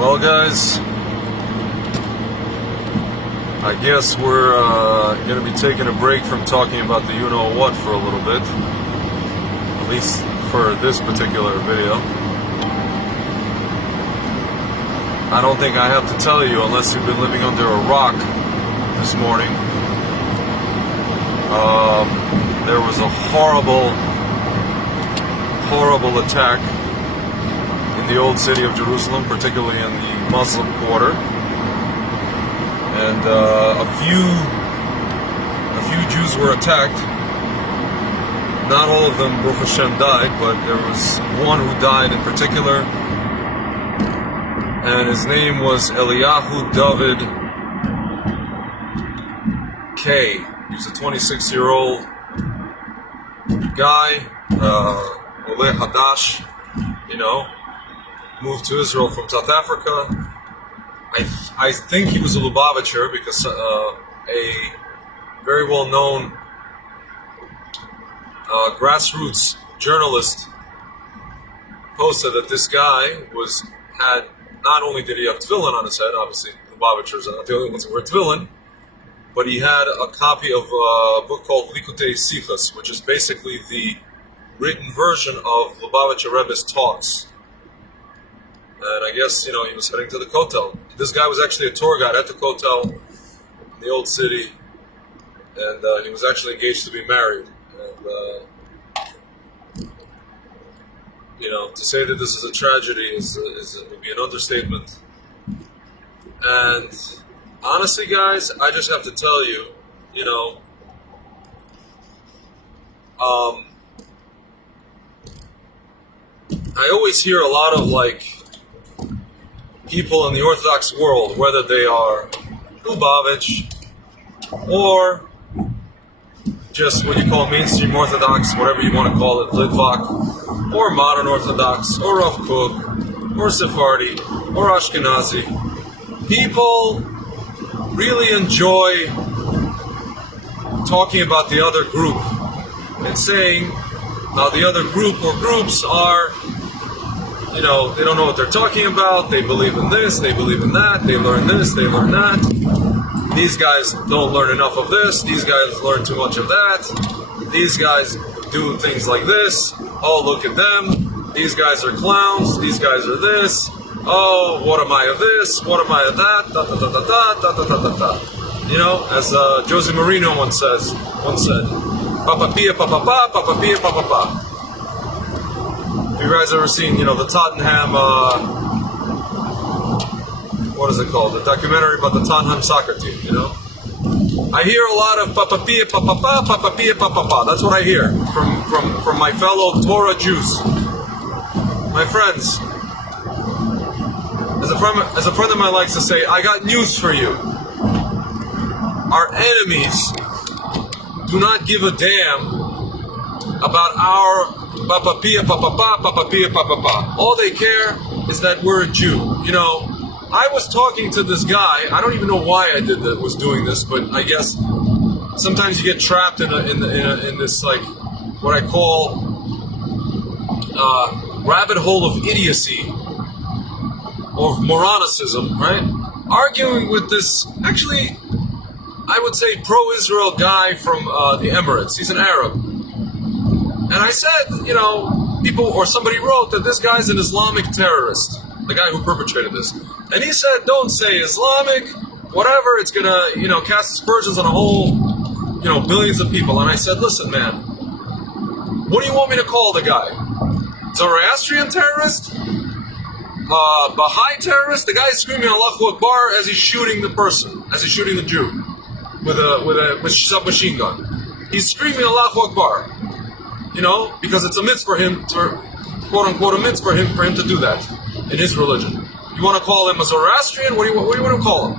Well, guys, I guess we're going to be taking a break from talking about the you-know-what for a little bit. At least for this particular video. I don't think I have to tell you, unless you've been living under a rock this morning. There was a horrible attack in the old city of Jerusalem, particularly in the Muslim quarter, and a few Jews were attacked. Not all of them, Baruch Hashem, died, but there was one who died in particular, and his name was Eliyahu David K. He was a 26-year-old guy, Oleh Hadash, moved to Israel from South Africa. I think he was a Lubavitcher because a very well-known grassroots journalist posted that this guy had not only did he have tefillin on his head, obviously Lubavitchers are not the only ones who wear tefillin, but he had a copy of a book called Likutei Sichos, which is basically the written version of Lubavitcher Rebbe's talks. And I guess, he was heading to the Kotel. This guy was actually a tour guide at the Kotel in the old city, and he was actually engaged to be married. And, to say that this is a tragedy would be an understatement. And honestly, guys, I just have to tell you, I always hear a lot of, people in the Orthodox world, whether they are Lubavitch or just what you call mainstream Orthodox, whatever you want to call it, Litvak, or modern Orthodox, or Rav Kook, or Sephardi, or Ashkenazi. People really enjoy talking about the other group and saying how the other group or groups are, they don't know what they're talking about, they believe in this, they believe in that, they learn this, they learn that. These guys don't learn enough of this, these guys learn too much of that, these guys do things like this, oh, look at them, these guys are clowns, these guys are this, oh, what am I of this, what am I of that, da da da da da da da da da da. As Jose Marino once said, Papa Pia Papa Pa, Papa Pia Papa Pa. If you guys ever seen, the Tottenham, what is it called? The documentary about the Tottenham soccer team, I hear a lot of Papa Pia Papa Pa, Papa Pia Papa Pa. That's what I hear from my fellow Torah Jews. My friends, as a friend of mine likes to say, I got news for you. Our enemies do not give a damn about our Papa Pia Papa Pa, Papa Pia Papa Pa. All they care is that we're a Jew. I was talking to this guy. I don't even know why I was doing this, but I guess sometimes you get trapped in this what I call rabbit hole of idiocy or moronicism, right? Arguing with this, actually, I would say pro-Israel guy from the Emirates. He's an Arab. And I said, somebody wrote that this guy's an Islamic terrorist, the guy who perpetrated this. And he said, don't say Islamic, whatever, it's going to, cast aspersions on a whole, billions of people. And I said, listen, man, what do you want me to call the guy? Zoroastrian terrorist? Baha'i terrorist? The guy is screaming Allahu Akbar as he's shooting the person, as he's shooting the Jew with a submachine gun. He's screaming Allahu Akbar. Because it's a mitzvah for him to, quote unquote, a mitzvah for him to do that in his religion. You want to call him a Zoroastrian? What do you want to call him?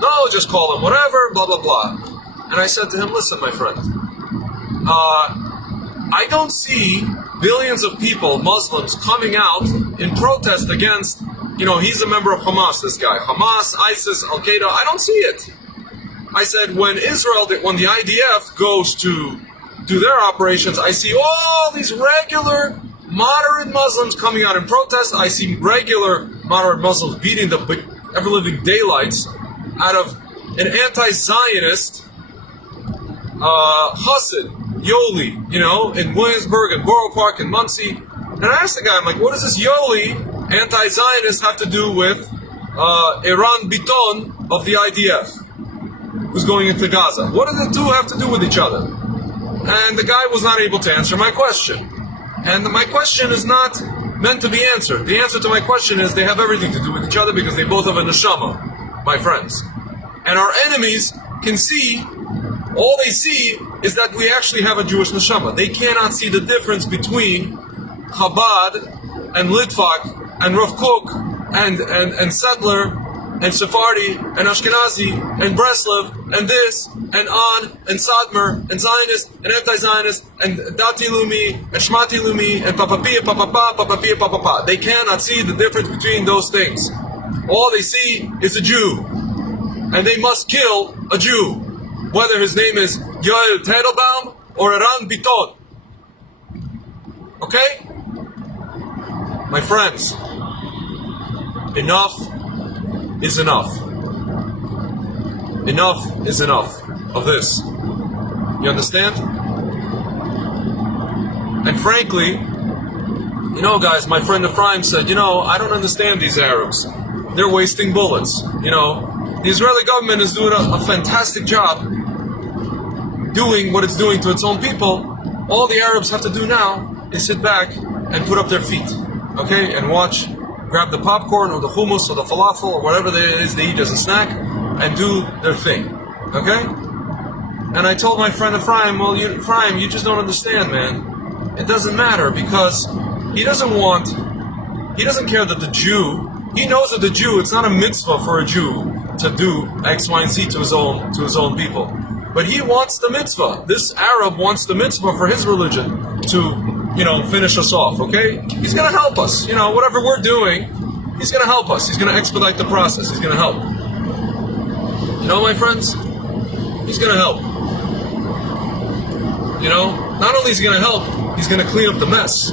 No, just call him whatever, blah, blah, blah. And I said to him, listen, my friend, I don't see billions of people, Muslims, coming out in protest against, he's a member of Hamas, this guy. Hamas, ISIS, Al-Qaeda, I don't see it. I said, when the IDF goes to do their operations, I see all these regular moderate Muslims coming out in protest. I see regular moderate Muslims beating the ever-living daylights out of an anti-Zionist Hassid, Yoli, in Williamsburg and Borough Park and Muncie. And I asked the guy, I'm like, what does this Yoli anti-Zionist have to do with Iran Biton of the IDF, who's going into Gaza? What do the two have to do with each other? And the guy was not able to answer my question. And my question is not meant to be answered. The answer to my question is they have everything to do with each other because they both have a neshama, my friends. And our enemies can see, all they see is that we actually have a Jewish neshama. They cannot see the difference between Chabad and Litvak and Rav Kook and Settler and Sephardi and Ashkenazi and Breslev and this and On and Sadmer and Zionist and anti-Zionist and Dati Lumi and Shmati Lumi and Papapia Papapa Papapia Papapa. They cannot see the difference between those things. All they see is a Jew. And they must kill a Jew, whether his name is Yoel Teitelbaum or Iran Biton. Okay? My friends, enough is enough. Enough is enough of this. You understand? And frankly, guys, my friend Ephraim said, I don't understand these Arabs. They're wasting bullets. The Israeli government is doing a fantastic job doing what it's doing to its own people. All the Arabs have to do now is sit back and put up their feet, okay, and watch, grab the popcorn or the hummus or the falafel or whatever it is they eat as a snack and do their thing, okay? And I told my friend Ephraim, well, Ephraim, you just don't understand, man. It doesn't matter because he doesn't care that the Jew, he knows that the Jew, it's not a mitzvah for a Jew to do X, Y, and Z to his own people. But he wants the mitzvah. This Arab wants the mitzvah for his religion to, finish us off, okay? He's going to help us. Whatever we're doing, he's going to help us. He's going to expedite the process. He's going to help. My friends, he's going to help. Not only is he going to help, he's going to clean up the mess.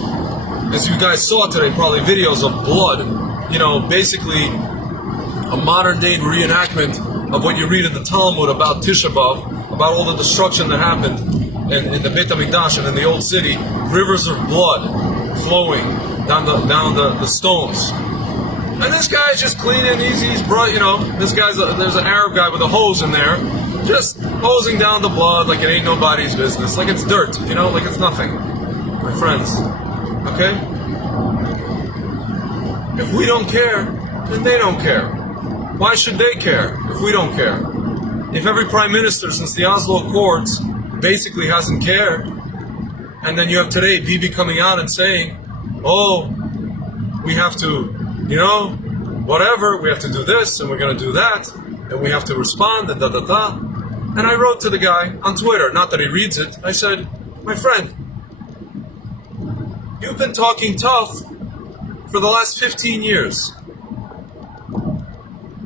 As you guys saw today, probably videos of blood, basically a modern day reenactment of what you read in the Talmud about Tisha B'Av, about all the destruction that happened in the Beit HaMikdash and in the old city, rivers of blood flowing down the stones. And this guy's just cleaning, he's brought, this guy's, there's an Arab guy with a hose in there, just hosing down the blood like it ain't nobody's business, like it's dirt, like it's nothing. My friends, okay? If we don't care, then they don't care. Why should they care if we don't care? If every prime minister since the Oslo Accords basically hasn't cared, and then you have today Bibi coming out and saying, we have to, whatever, we have to do this, and we're going to do that, and we have to respond, and da-da-da. And I wrote to the guy on Twitter, not that he reads it, I said, my friend, you've been talking tough for the last 15 years.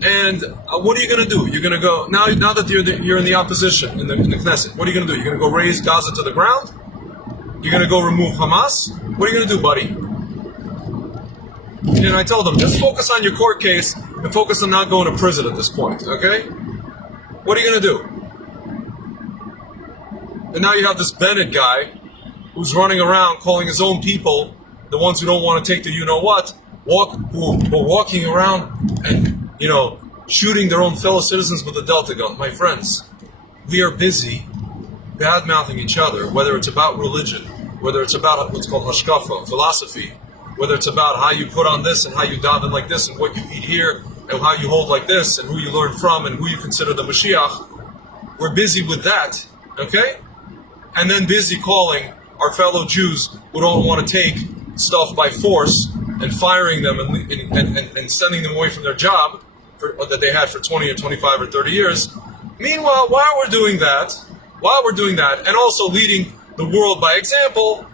And what are you going to do? You're going to go, now that you're in the opposition, in the Knesset, what are you going to do? You're going to go raise Gaza to the ground? You're going to go remove Hamas? What are you going to do, buddy? And I told him, just focus on your court case and focus on not going to prison at this point, okay? What are you going to do? And now you have this Bennett guy who's running around calling his own people, the ones who don't want to take the you-know-what, who are walking around and shooting their own fellow citizens with a Delta gun. My friends, we are busy bad-mouthing each other, whether it's about religion, whether it's about what's called hashkafa, philosophy, whether it's about how you put on this and how you daven like this and what you eat here and how you hold like this and who you learn from and who you consider the Mashiach. We're busy with that, okay? And then busy calling our fellow Jews who don't want to take stuff by force and firing them and sending them away from their job that they had for 20 or 25 or 30 years. Meanwhile, while we're doing that, and also leading the world by example,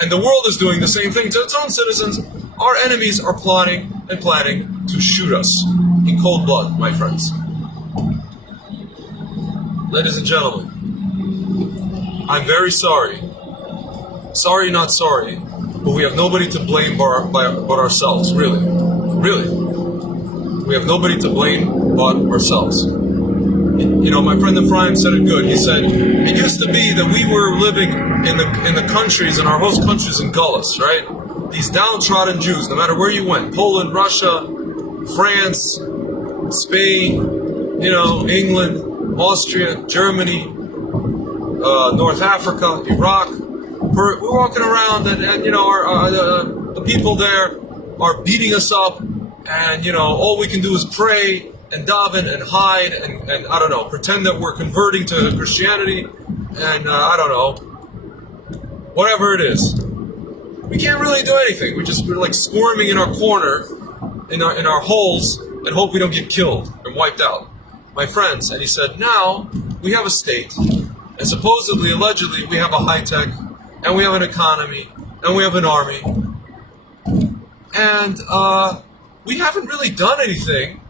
and the world is doing the same thing to its own citizens, our enemies are plotting and planning to shoot us in cold blood, my friends. Ladies and gentlemen, I'm very sorry. Sorry, not sorry, but we have nobody to blame but ourselves, really. Really. We have nobody to blame but ourselves. You know, my friend Ephraim said it good. He said, it used to be that we were living in the countries, in our host countries in Gullus, right? These downtrodden Jews, no matter where you went, Poland, Russia, France, Spain, you know, England, Austria, Germany, North Africa, Iraq. We're walking around and you know, the people there are beating us up, and you know, all we can do is pray and daven and hide and I don't know, pretend that we're converting to Christianity, and I don't know, whatever it is. We can't really do anything. We're like squirming in our corner, in our holes, and hope we don't get killed and wiped out. My friends, and he said, now we have a state, and supposedly, allegedly, we have a high tech, and we have an economy, and we have an army, and we haven't really done anything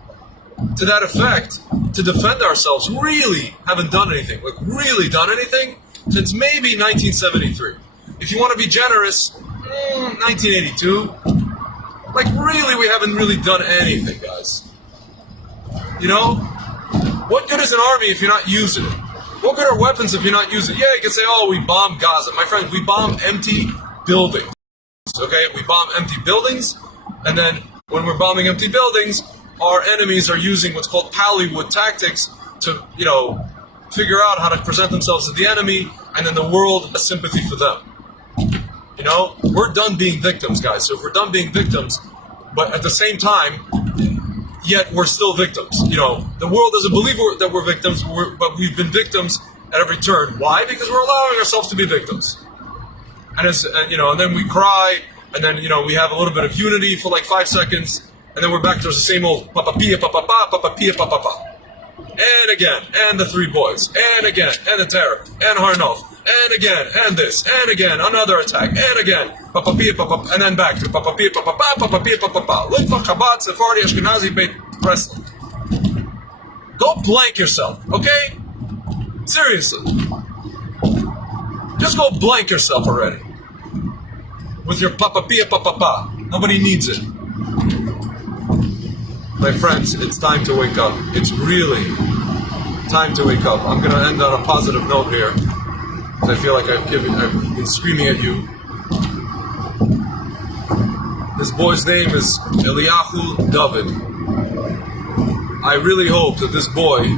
to that effect to defend ourselves. Really haven't done anything. Like, really done anything since maybe 1973. If you want to be generous, 1982. Like, really, we haven't really done anything, guys. You know? What good is an army if you're not using it? What good are weapons if you're not using it? Yeah, you can say, oh, we bombed Gaza. My friend, we bombed empty buildings. Okay? We bomb empty buildings, and then when we're bombing empty buildings, our enemies are using what's called Pallywood tactics to, you know, figure out how to present themselves to the enemy, and then the world has sympathy for them. You know, we're done being victims, guys. So if we're done being victims, but at the same time, yet we're still victims. You know, the world doesn't believe that we're victims, but we've been victims at every turn. Why? Because we're allowing ourselves to be victims. And you know, and then we cry, and then, you know, we have a little bit of unity for like 5 seconds, and then we're back to the same old papa pia papa pa papa pia papa pa. And again, and the three boys, and again, and the terror, and Harnoff, and again, and this, and again, another attack, and again, papa pia papa, and then back to papa pia papa pa papa pia papa pa. Look for Chabad, Sephardi, Ashkenazi, Beit Breslov. Go blank yourself, okay? Seriously. Just go blank yourself already. With your papa pia papa pa. Nobody needs it. My friends, it's time to wake up. It's really time to wake up. I'm going to end on a positive note here, because I feel like I've been screaming at you. This boy's name is Eliyahu David. I really hope that this boy,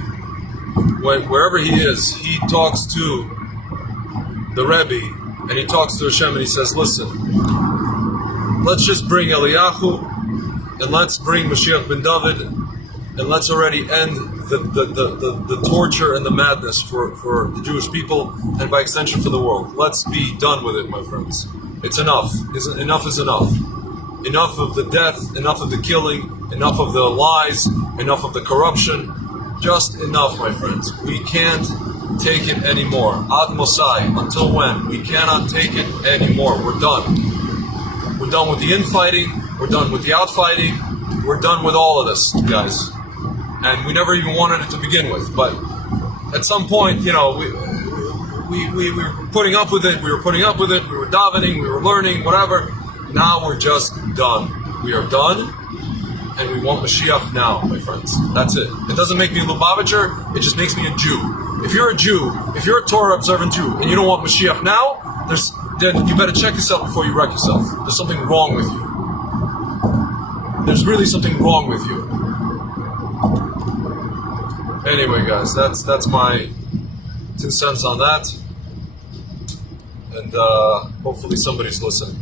wherever he is, he talks to the Rebbe, and he talks to Hashem, and he says, listen, let's just bring Eliyahu, and let's bring Mashiach ben David, and let's already end the torture and the madness for the Jewish people, and by extension for the world. Let's be done with it, my friends. It's enough. Enough is enough. Enough of the death, enough of the killing, enough of the lies, enough of the corruption. Just enough, my friends. We can't take it anymore. Ad Mosai. Until when? We cannot take it anymore. We're done. We're done with the infighting. We're done with the outfighting. We're done with all of this, guys. And we never even wanted it to begin with. But at some point, you know, we were putting up with it. We were putting up with it. We were davening. We were learning, whatever. Now we're just done. We are done. And we want Mashiach now, my friends. That's it. It doesn't make me a Lubavitcher. It just makes me a Jew. If you're a Jew, if you're a Torah observant Jew, and you don't want Mashiach now, then you better check yourself before you wreck yourself. There's something wrong with you. There's really something wrong with you. Anyway, guys, that's my 2 cents on that. And hopefully somebody's listening.